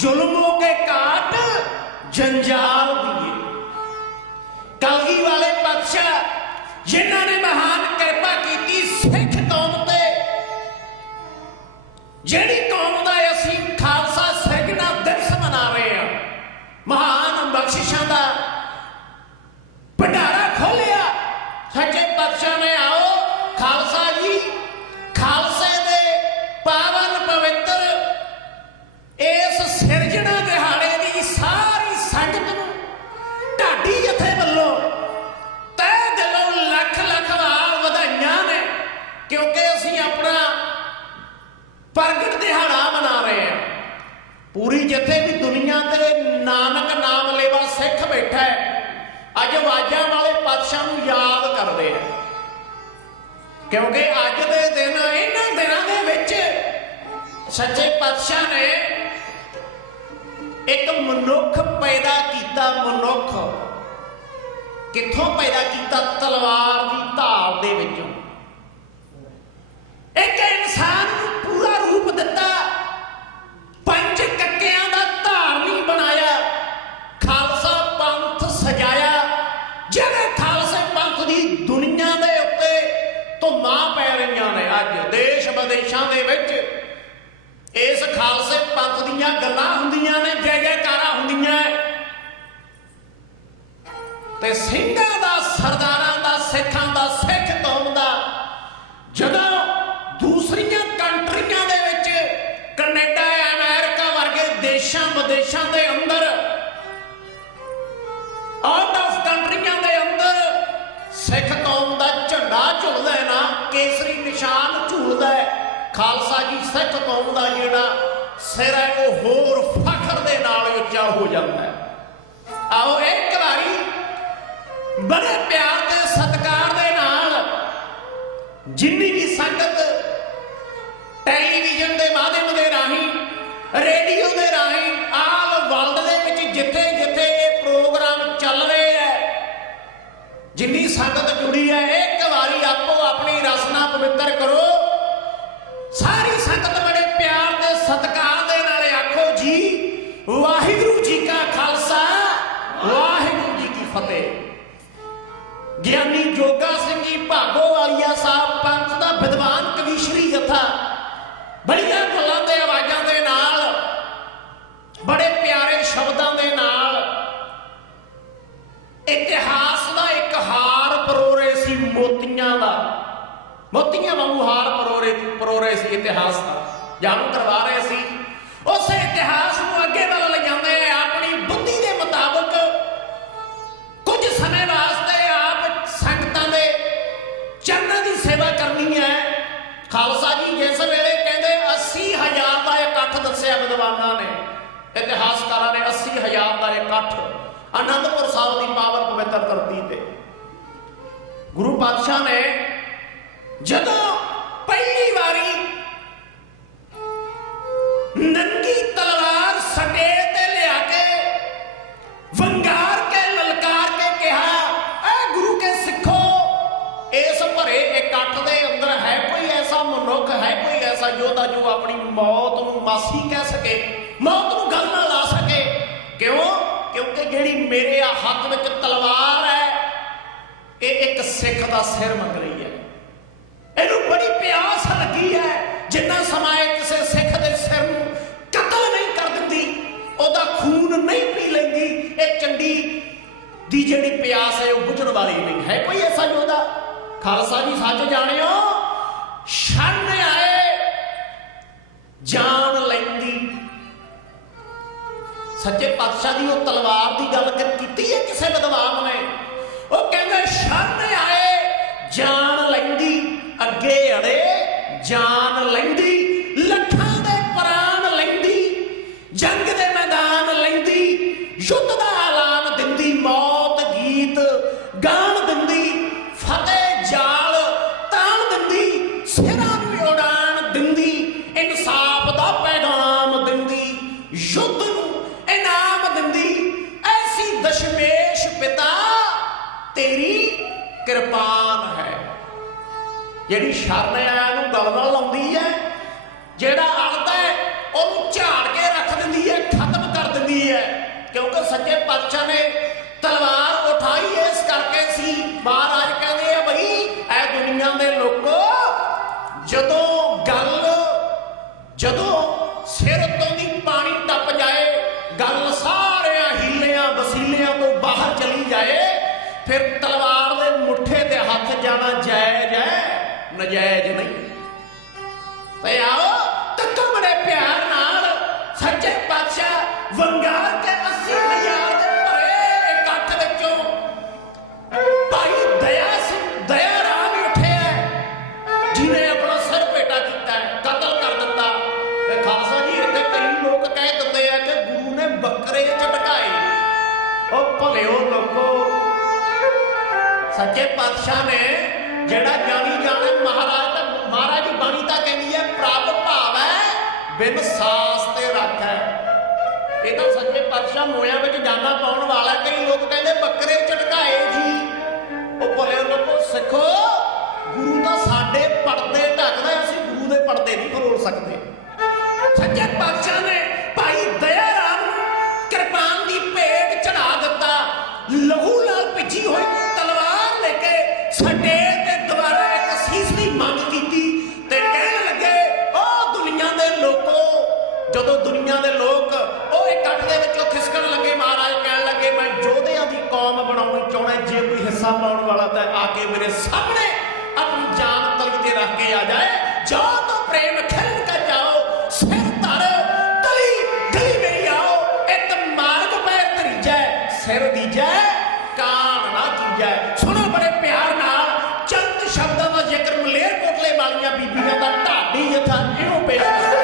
जुल्मों के काट जंजाल दिए। कलगी वाले पातशाह जिन्हों ने महान कृपा की सिख कौम ते, जिहड़ी कौम का असीं खालसा सैगना दिवस मना रहे हैं, महान बख्शिशां दा भंडारा खोलिया। सच्चे पातशाह ने आओ खालसा जी, खालसे दे पावन पवित्र इस सिरजना दिहाड़े की सारी संगत नूं ढाडी जथे वल्लों तह दिलों लख लख वार वधाइयां ने, क्योंकि असीं अपना प्रगट दिहाड़ा मना रहे हैं। पूरी जथे भी दुनिया ते नानक नाम लेवा सिख बैठा है, अज आवाजां वाले पातशाह नूं याद करदे हैं, क्योंकि अज दे दिन इन्हां दिनां दे विच सच्चे पातशाह ने एक मनुख पैदा किया। मनुख कित्थों पैदा किया? तलवार की धाल दे विचों एक इंसान नूं पूरा रूप दिता, पंज कक्कियां दा धारनी बनाया, खालसा पंथ सजाया। जिहड़े खालसे पंथ की दुनिया दे उत्ते धुम्मां पै रहीआं ने, अज देश विदेशां दे विच इस खालसे पंथ दीयां गल्लां हुंदियां ने, जय जयकारा हुंदियां ते ਸਿੰਘਾਂ ਦਾ, सरदारां दा, सिखां दा, सिख कौम दा जदों दूसरियां कंट्रियां दे विच कनेडा अमेरिका वर्गे देशां विदेशां दे अंदर, आउट ऑफ कंट्रियां दे अंदर सिख कौम दा झंडा झुलदा है ना, केसरी निशान झूलदा है, खालसा जी सिख कौम का जिहड़ा सिर है वो होर फखर दे नाल उच्चा हो जाता है। आओ एक बारी बड़े प्यार के सत्कार दे नाल जिन्नी भी संगत टैलीविजन के माध्यम के राही, रेडियो के राही, आल वर्ल्ड दे विच जिथे जिथे ये प्रोग्राम चल रहे हैं, जिन्नी संगत जुड़ी है, एक बारी आपो अपनी रसना पवित्र करो। सारी संगत बड़े प्यार के सत्कार दे नाल आखो जी, वाहिगुरू जी का खालसा, वाहिगुरू जी की फतेह। ज्ञानी जोगा सिंह जी भागोवालिया साहब पंथ का विद्वान कविश्री जथा बड़िया गल्लां ते आवाज़ां दे नाल, बड़े प्यारे शब्दां दे नाल इतिहास का एक हार परोरे सी, मोतियां का, मोतियां वांगू हार परोरे सी इतिहास का, जाणू करवा रहे सी। उस इतिहास को अगे वाल ले जाते हैं, अपनी बुद्धि के मुताबिक कुछ समय वास्ते आप संगतां दे चरणों की सेवा करनी है। खालसा जी जिस वेले कहते 80,000 का इकट्ठ दस्सिया विद्वानां ने, इतिहासकारां ने 80,000 का इकट्ठ आनंदपुर साहिब की पावन पवित्र धरती ते गुरु पातशाह ने जदों पहली बारी नंगी तलवार सटेर ते लिया के वंगार के ललकार के कहा, ऐ गुरु के सिखो, इस भरे इकट्ठ दे अंदर है कोई ऐसा मनुख, है कोई ऐसा योद्धा जो अपनी मौत नूं मासी कह सके, मौत नूं गल ना ला सके? क्यों? क्योंकि जिहड़ी मेरे हाथ में तलवार है, ये एक सिख का सिर मंग रही है। इनू बड़ी प्यास लगी है, जिन्ना समा किसी सिख के सिर नूं कतल नहीं कर दिंदी, ओहदा खून नहीं पी लेंदी, ये चंडी दी जिहड़ी प्यास है वो बुझण वाली नहीं है। कोई ऐसा योद्धा? खालसा जी सच जाणियो, शरण आए जान लैंदी। सच्चे पातशाह की वो तलवार की गल की है किसी विद्वान ने, वो कहते शरण आए जान लैंदी, अगे अड़े जान लैंदी, लखां दे प्राण लैंदी, जंग दे मैदान लैंदी, युद्ध दा ऐलान दिंदी, मौत गीत गान दिंदी, फतेह जाल तान दिंदी, सिरां नूं उड़ान दिंदी, इंसाफ दा पैगाम दिंदी, युद्ध नूं इनाम दिंदी। ऐसी दशमेश पिता तेरी कृपान है, जिहड़ी शरण आया नूं गल नाल लाउंदी है, जिहड़ा अड़दा है उहनूं झाड़ के रख दिंदी है, खत्म ਜਦੋਂ ਸੱਚੇ ਪਾਤਸ਼ਾਹ ਨੇ ਤਲਵਾਰ ਉਠਾਈ ਇਸ ਕਰਕੇ ਸੀ। ਮਹਾਰਾਜ ਕਹਿੰਦੇ ਆ ਬਈ ਐ ਦੁਨੀਆ ਦੇ ਲੋਕੋ, ਜਦੋਂ ਸਿਰ ਤੋਂ ਦੀ ਪਾਣੀ ਟੱਪ ਜਾਏ, ਗੱਲ ਸਾਰਿਆਂ ਹੀਲਿਆਂ ਵਸੀਲਿਆਂ ਤੋਂ ਬਾਹਰ ਚਲੀ ਜਾਏ, ਫਿਰ ਤਲਵਾਰ ਦੇ ਮੁੱਠੇ ਤੇ ਹੱਥ ਜਾਣਾ ਜਾਇਜ਼ ਹੈ, ਨਜਾਇਜ਼ ਨਹੀਂ। ਤੇ ਆਓ ਤੱਕੋ ਬੜੇ ਪਿਆਰ ਨਾਲ ਸੱਚੇ ਪਾਤਸ਼ਾਹ ਵੰਗਾਰ ਕੇ 80,000 ਦੇ ਭਰੇ ਇਕੱਠ ਵਿੱਚੋਂ ਭਾਈ ਦਇਆ ਰਾਮ ਹੀ ਉੱਠਿਆ, ਜਿਹਨੇ ਆਪਣਾ ਸਿਰ ਭੇਟਾ ਕੀਤਾ, ਕਤਲ ਕਰ ਦਿੱਤਾ। ਤੇ ਖਾਲਸਾ ਜੀ ਇੱਥੇ ਕਈ ਲੋਕ ਕਹਿ ਦਿੰਦੇ ਆ ਕਿ ਗੁਰੂ ਨੇ ਬੱਕਰੇ ਝਟਕਾਏ। ਉਹ ਭਲਿਓ ਲੋਕੋ, ਸੱਚੇ ਪਾਤਸ਼ਾਹ ਨੇ ਜਿਹੜਾ ਜਾਣੀ ਜਾਣੇ ਮਹਾਰਾਜ ਦੀ ਬਾਣੀ ਤਾਂ ਕਹਿੰਦੀ ਹੈ ਪ੍ਰਭ ਭਾਵ ਹੈ ਬਿਨ ਸਾਸ ਤੇ ਰੱਖ ਹੈ। ਇਹ ਤਾਂ ਸੱਚੇ ਪਾਤਸ਼ਾਹ ਮੋਇਆਂ ਵਿੱਚ ਜਾਨਾ ਪਾਉਣ ਵਾਲਾ। ਕਈ ਲੋਕ ਕਹਿੰਦੇ ਬੱਕਰੇ ਝਟਕਾਏ ਜੀ। ਉਹ ਭਲੇ ਲੋਕੋ ਸਿੱਖੋ, ਗੁਰੂ ਤਾਂ ਸਾਡੇ ਪਰਦੇ ਢੱਕਦਾ, ਅਸੀਂ ਗੁਰੂ ਦੇ ਪਰਦੇ ਨਹੀਂ ਫਰੋਲ ਸਕਦੇ। ਸੱਚੇ ਪਾਤਸ਼ਾਹ ਨੇ ਭਾਈ ਦਇਆ ਰਾਮ ਨੂੰ ਕਿਰਪਾਨ ਦੀ ਭੇਟ ਚੜਾ ਦਿੱਤਾ। ਲਹੂ ਨਾਲ ਭਿੱਜੀ ਹੋਈ ਤਲਵਾਰ ਲੈ ਕੇ ਸਟੇਜ ਤੇ ਦੁਬਾਰਾ ਇੱਕ ਸੀਸ ਦੀ ਮੰਗ ਕੀਤੀ ਤੇ ਕਹਿਣ ਲੱਗੇ, ਉਹ ਦੁਨੀਆ ਦੇ ਲੋਕੋ, ਜਦੋਂ ਦੁਨੀਆ ਦੇ ਲੋਕ ਉਹ ਇਕੱਠ ਦੇ ਵਿੱਚੋਂ ਖਿਸਕਣ ਲੱਗੇ, ਮਹਾਰਾਜ ਕਹਿਣ ਲੱਗੇ ਮੈਂ ਯੋਧਿਆਂ ਦੀ ਕੌਮ ਬਣਾਉਣੀ ਚਾਹੁੰਦਾ, ਜੇ ਕੋਈ ਹਿੱਸਾ ਪਾਉਣ ਵਾਲਾ ਤਾਂ ਆ ਕੇ ਮੇਰੇ ਸਾਹਮਣੇ ਆਪਣੀ ਜਾਨ ਤਲੀ ਤੇ ਰੱਖ ਕੇ ਆ ਜਾਏ। ਜੋ ਤੋਂ ਪ੍ਰੇਮ ਖਿਲਣ ਕਰ ਜਾਓ, ਸਿਰ ਧਰ ਗਲੀ ਮੇਰੀ ਆਓ, ਇੱਕ ਮਾਰਗ ਪੈਰ ਧਰੀਜੈ, ਸਿਰ ਦੀਜੈ ਕਾਣ ਨਾ ਕੀਜੈ। ਸੁਣੋ ਬੜੇ ਪਿਆਰ ਨਾਲ ਚੰਦ ਸ਼ਬਦਾਂ ਦਾ ਜ਼ਿਕਰ ਮਲੇਰਕੋਟਲੇ ਵਾਲੀਆਂ ਬੀਬੀਆਂ ਦਾ ਢਾਡੀ ਜਥਾ ਇਹੋ ਪੇਸ਼ ਕਰਦਾ।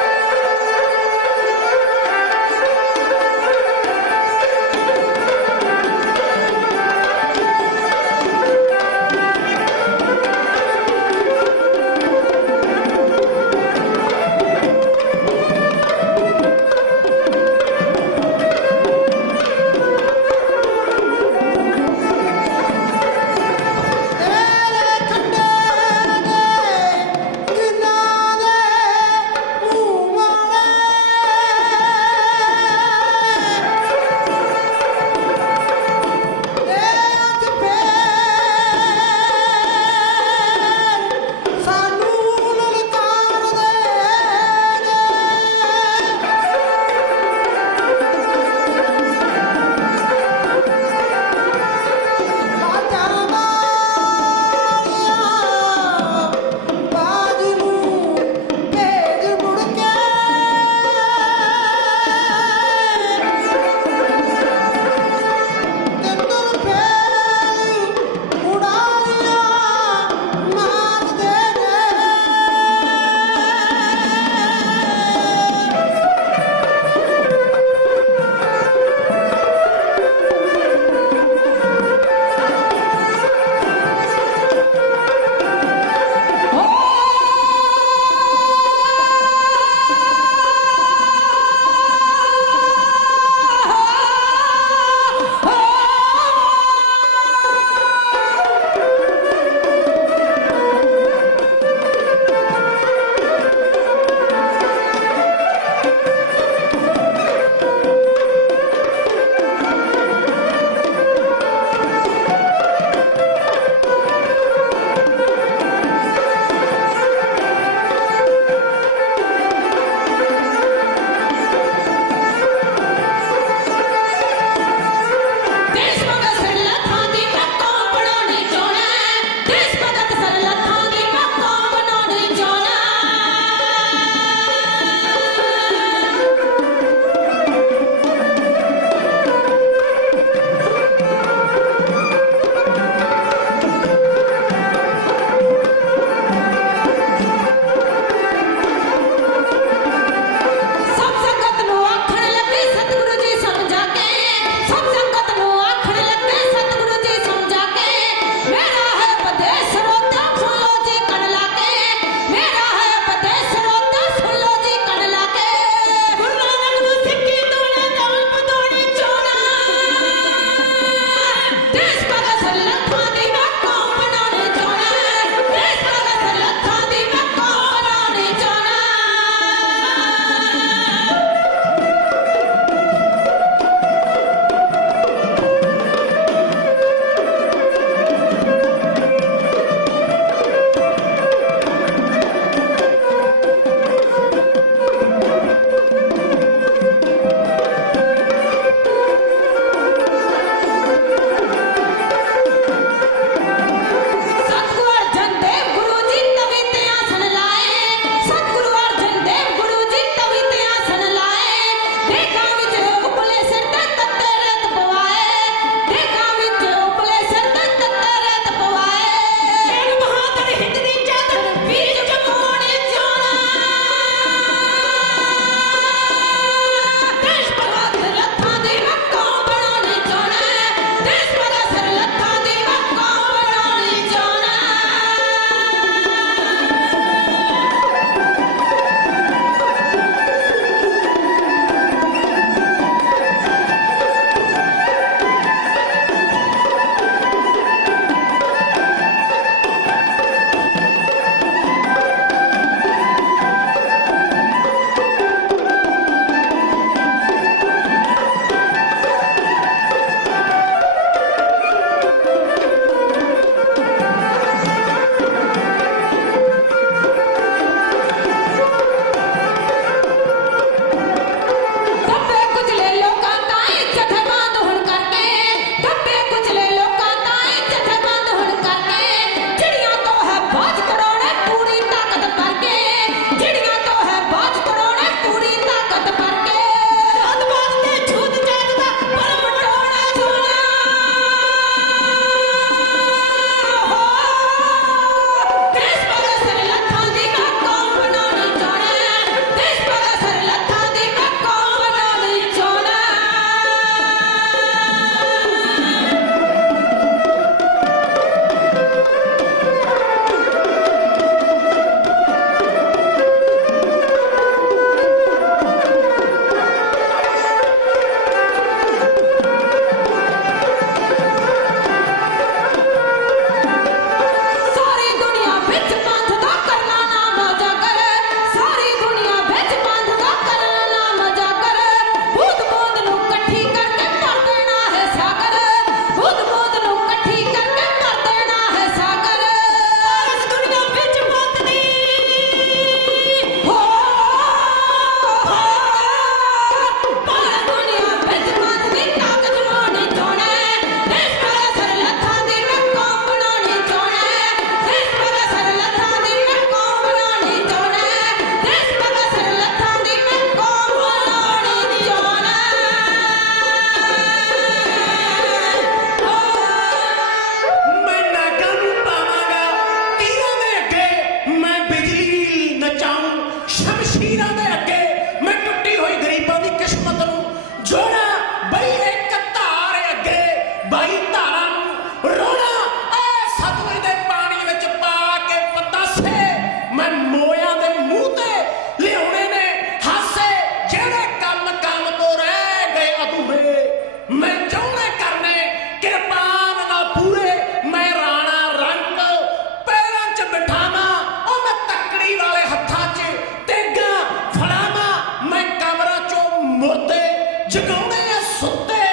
जगाउने आ सुते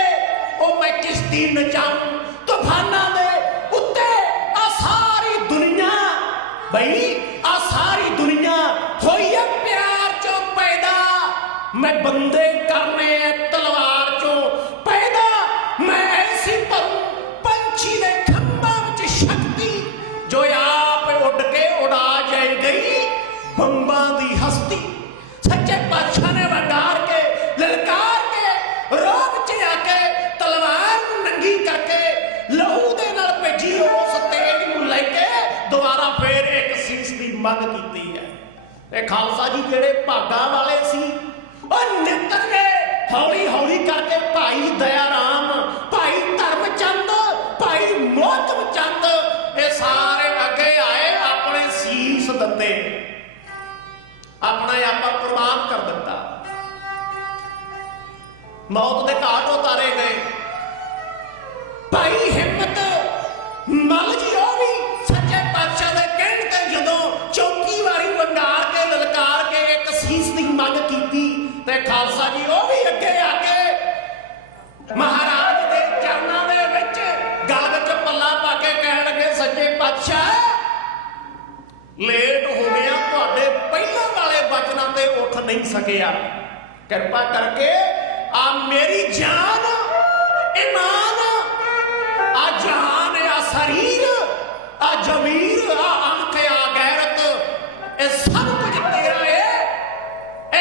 ओ मैं किश्ती नचाऊं तूफानां दे उत्ते आ सारी दुनिया बई आ सारी दुनिया होई है प्यार चों पैदा मैं बंदे करने तलवार चों पैदा मैं ऐसी करूं पंछी दे खंभा विच शक्ति जो आप उड़ के उड़ा जाए गई बंबा दी हस्ती सच्चे पातशाह ने वंगार के ललकार के रोब च आके तलवार नंगी करके लहू दे नाल भेजी उस तेज नूं लेके दोबारा फिर एक सीस दी मंग कीती है ते खालसा जी जेड़े भागा वाले सी और निकल गए हौली हौली करके भाई दया राम भाई धर्मचंद भाई मोहतम चंद ये सारे अगे आए अपने सीस दत्ते अपना आपा कुर्बान कर दिता मौत के घाट उतारे गए भाई हिम्मत मल जी वो भी सच्चे पातशाह के कहण ते जदों चौकी वारी वंगार के ललकार के एक सीस की मंग की ते खालसा जी वो भी अगे आके महाराज के चरणों दे विच गल विच पल्ला पा के कहण लगे सच्चे पातशाह लेट हो गया तुहाडे पहले वाले वचनां ते उठ नहीं सकिया कृपा करके आ मेरी जान ईमान आ जान आ शरीर आ जमीर आ अंक आ गैरत ये सब कुछ तेरा है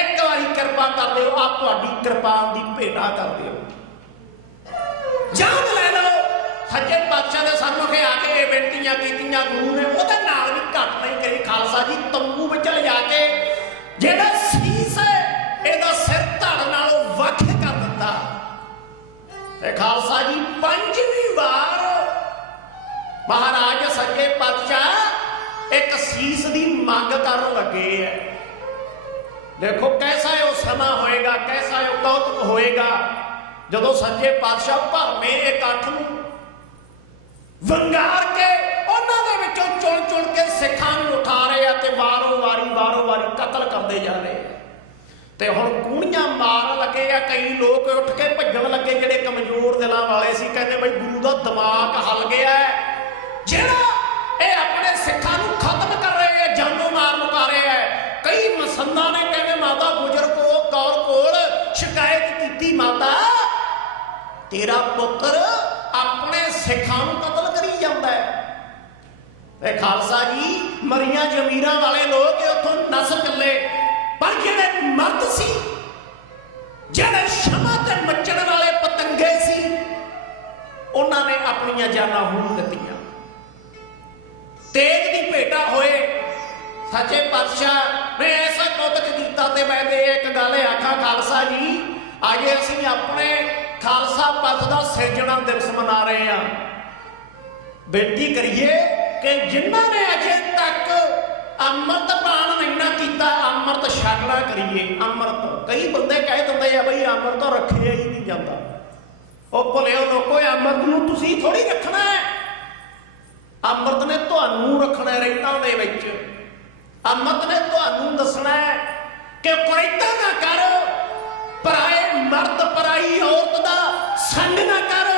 एक बारी कृपा कर दिओ आप तुहाडी कृपा दी भेटा कर दिओ जान ले लो सच्चे पातशाह के सामने आके ये बेनतियां कीतियां गुरु ने ਉਹਦੇ ਨਾਲ भी घट नहीं करी खालसा जी तंबू विच लिजा के जेड़ा सीस है ਇਹਦਾ सिर धड़ नालों ਵੱਖ कर दिता ते खालसा जी पंजवीं बार महाराज सच्चे पातशाह एक सीस की मंग कर लगे है देखो कैसा है वो समा होएगा कैसा है वो कौतुक होएगा जदों सच्चे पातशाह भरमे इकट्ठ नूं वंगार के उन्होंने विचों चुन चुन के सिखां नूं उठा रहे हैं ते वारों वारी कतल करते जा रहे हैं ते हुण कूणियां मार लगे आ कई लोग उठ के भज्जण लगे जिहड़े कमजोर दिलां वाले सी कहंदे बई गुरु दा दिमाग हल गया है जिहड़ा ये अपने सिखां नूं खत्म कर रहे हैं जानों मार मुका रहे हैं कई मसंदा ने कहंदे माता गुजर कौर कोल शिकायत की माता तेरा पुत्र अपने सिखां नूं कतल करी जांदा है खालसा जी मरियां जमीरां वाले लोग उत्थों नस चले पर जिहड़े मर्द सी जिहड़े शमा ते मचण वाले पतंगे सी उन्होंने अपनियां जानां हूण दित्तियां तेज की भेटा होए सच्चे पातशाह ने ऐसा कौतक कीता ते मैं एक गल आखा खालसा जी अज असीं अपने खालसा पंथ का सिरजना दिवस मना रहे हैं बेनती करिए कि जिन्हों ने अजे तक अमृत पान नहीं ना किया अमृत छकना करिए अमृत कई बंदे कह दिंदे आ बई अमृत रखिया ही नहीं जाता ਉਹ ਭੁੱਲਿਓ ਲੋਕੋ ਅਮਰਤ ਨੂੰ ਤੁਸੀਂ ਥੋੜੀ ਰੱਖਣਾ ਹੈ अमृत ने ਤੁਹਾਨੂੰ ਰੱਖਣਾ ਰਹਿਤਾਂ ਦੇ ਵਿੱਚ अमृत ने ਤੁਹਾਨੂੰ ਦੱਸਣਾ है कि ਕੁਰੈਤਾ ना कर पराए मर्द पराई औरत का संग ना कर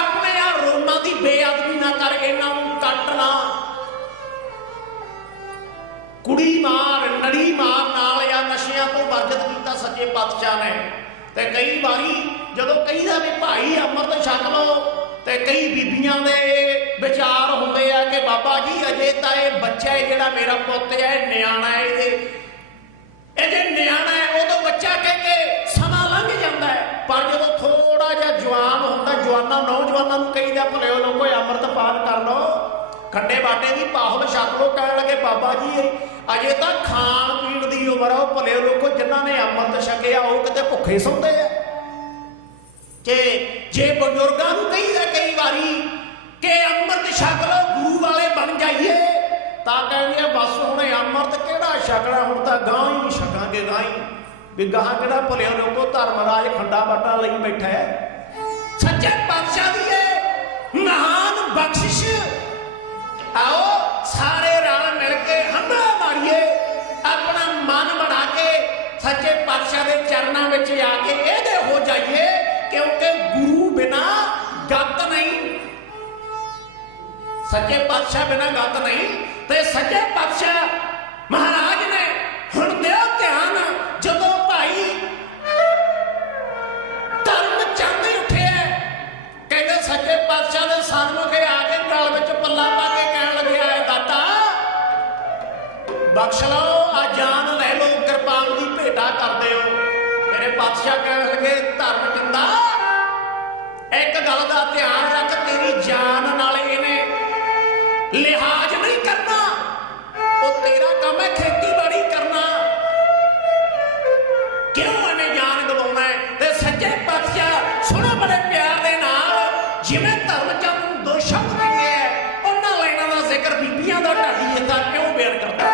अपने आ रोमां की बेअदबी ना कर इन्हां नूं कट ना कुड़ी मार नड़ी मार नाल या नशियां तो वर्जित किया सच्चे पातशाह ने ते कई बारी जदों कहीदा भी भाई अमृत छक लो ते कई बीबियां दे विचार हुंदे आ कि बाबा जी अजे तां इह बच्चा है जिहड़ा मेरा पुੱਤ है नियाणा है ये जे नियाणा है उदों बच्चा कह के समा लंघ जाता है पर जदों थोड़ा जिहा जवान हुंदा जवाना नौजवानों नूं कहीदा भुलिओ लोको अमृत पान कर लो खंडे बाटे की पाहुल छक लो कह लगे बाबा जी अजे तां खाण पीण दी उमर आ भुलिओ लोको जिन्हां ने अमृत छकिया वो किते भुखे सौंदे आ कि जे बजुर्गों को कहीदा कई बारी कि अमृत छक लो गुरु वाले बन जाइए तां कहंदे बस हुण अमृत किहड़ा छकना हुण तां गां ही छकांगे गां ही भी गां किहड़ा भुलिओ लोको धर्मराज खंडा बाटा लई बैठा है सच्चे पातशाह दी है महान बख्शिश आओ सारे रल मिल के हमला मारिए अपना मन बना के सच्चे पातशाह के चरणों में आके इहदे हो जाइए ਸੱਚੇ ਪਾਤਸ਼ਾਹ ਬਿਨਾਂ ਗਤ ਨਹੀਂ। ਤੇ ਸੱਚੇ ਪਾਤਸ਼ਾਹ ਮਹਾਰਾਜ ਨੇ ਹੁਣ ਦਿਓ ਧਿਆਨ, ਜਦੋਂ ਭਾਈ ਧਰਮ ਚੰਦ ਉੱਠਿਆ, ਕਹਿੰਦੇ ਸੱਚੇ ਪਾਤਸ਼ਾਹ ਦੇ ਸਨਮੁਖੇ ਆ ਕੇ ਗਲ ਵਿੱਚ ਪੱਲਾ ਪਾ ਕੇ ਕਹਿਣ ਲੱਗਿਆ, ਹੈ ਦਾਤਾ ਬਖਸ਼ ਲਓ, ਆ ਜਾਨ ਲੈ ਲਓ, ਕਿਰਪਾਨ ਦੀ ਭੇਟਾ ਕਰ ਦਿਓ। ਮੇਰੇ ਪਾਤਸ਼ਾਹ ਕਹਿਣ ਲੱਗੇ, ਧਰਮ ਚੰਦਾ ਇੱਕ ਗੱਲ ਦਾ ਧਿਆਨ ਰੱਖ, ਤੇਰੀ ਜਾਨ ਨਾਲ ਇਹਨੇ ਲਿਹਾਜ਼ ਨਹੀਂ ਕਰਨਾ, ਉਹ ਤੇਰਾ ਕੰਮ ਹੈ ਖੇਤੀਬਾੜੀ ਕਰਨਾ, ਕਿਉਂ ਇਹਨੇ ਜਾਨ ਗਵਾਉਣਾ ਹੈ? ਤੇ ਸੱਚੇ ਪਾਤਸ਼ਾਹ ਸੁਣੋ ਬੜੇ ਪਿਆਰ ਦੇ ਨਾਲ, ਜਿਵੇਂ ਧਰਮਚੰਦ ਨੂੰ ਦੋ ਸ਼ਬਦ ਕਹਿੰਦੇ ਆ, ਉਹਨਾਂ ਲਾਈਨਾਂ ਦਾ ਜ਼ਿਕਰ ਬੀਬੀਆਂ ਦਾ ਢਾਡੀ ਏਦਾਂ ਕਿਉਂ ਬਿਆਨ ਕਰਦਾ?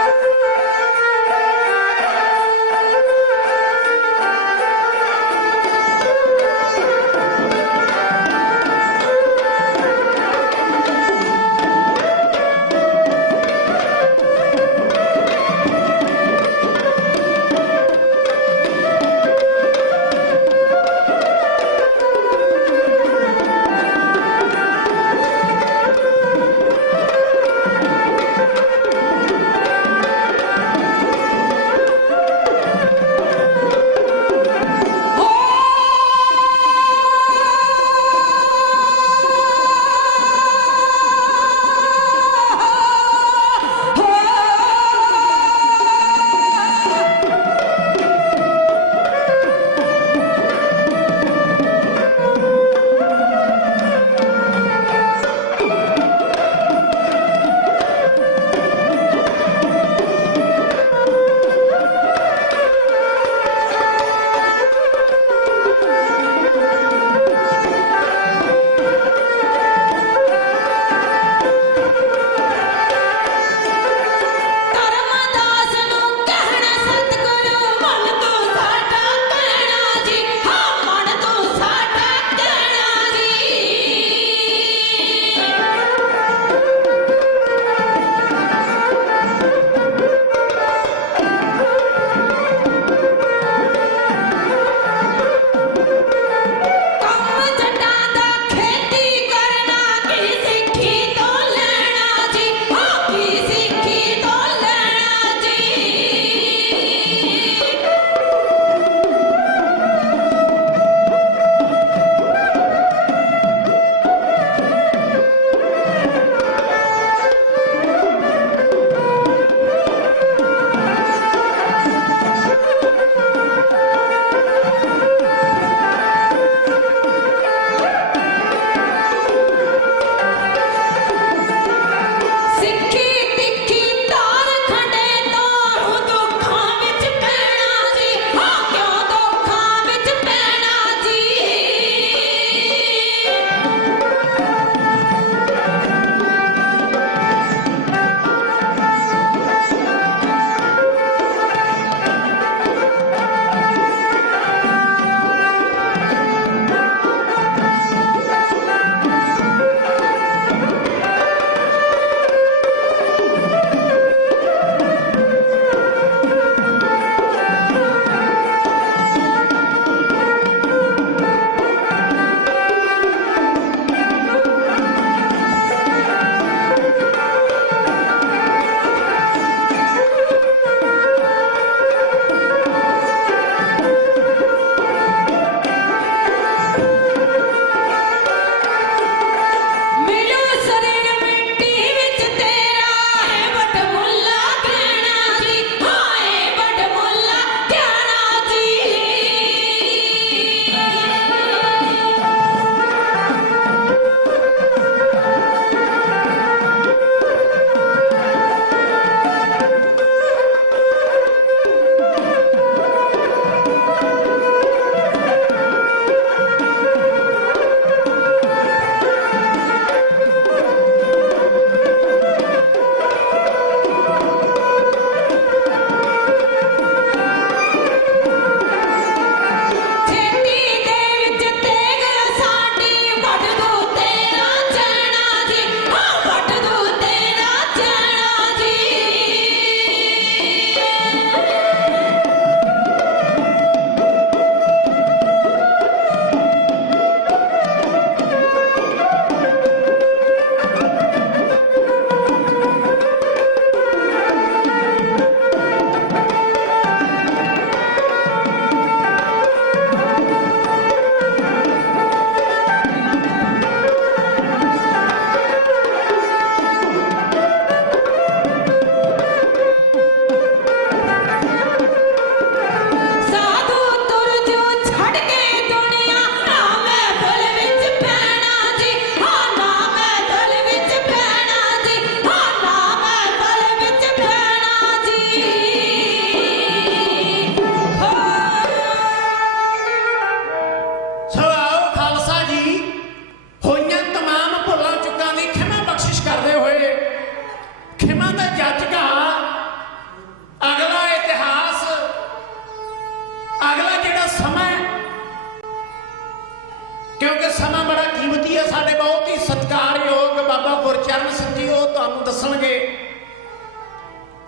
बहुत ही सत्कारयोग बाबा गुरचरण सिंह जी वो तुहानूं दसणगे।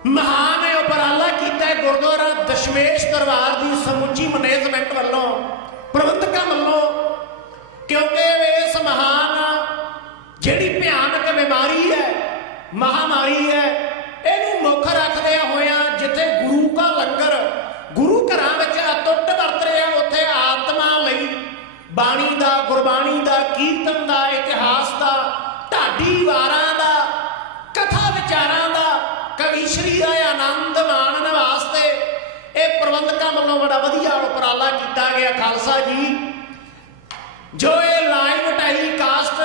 महान उपराला किया गुरुद्वारा दशमेश दरबार की समुची मैनेजमेंट वालों प्रबंधकों वालों, क्योंकि इस महान जिहड़ी भयानक बीमारी है महामारी है इहनूं मुख रखदे होया जिथे गुरु का लंगर गुरु घरां विच अटुੱਟ वरत रहा उत्थे आत्मा लई बाणी दा गुरबाणी दा कीर्तन दा इतिहास दा ढाडी वारां दा कथा विचारां दा कविश्री का आनंद माणन वास्ते ये प्रबंधकों वालों बड़ा वधिया उपराला किया गया। खालसा जी जो ये लाइव टेलीकास्ट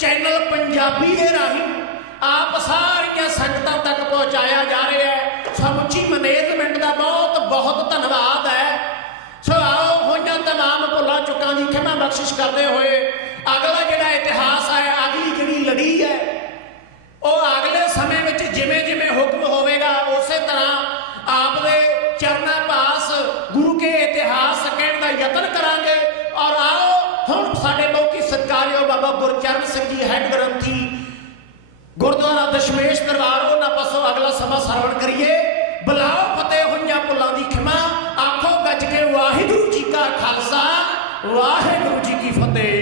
चैनल पंजाबी के राही आप सारिया संगतां तक पहुँचाया जा रहा है, समुची मैनेजमेंट का बहुत बहुत धन्यवाद है। सो आओ होइयां तमाम भुलां चुकां की खिमा बख्शिश करते हुए अगला जिहड़ा इतिहास है अगली जिहड़ी लड़ी है वो अगले समय में जिमें जिमें हुक्म होवेगा उस तरह आपके चरणा पास गुरु के इतिहास कहने का यतन करांगे। और आओ हुण साडे बहुत ही सत्कारयोग बाबा गुरचरण सिंह जी हैड ग्रंथी गुरुद्वारा दशमेश दरबार उन्हां पासों अगला समा सरवण करिए। बुलाओ फतेह होइयां भुलां दी खिमा, आखो गज के वाहिगुरू जी का खालसा वाहिगुरू जी की फतेह।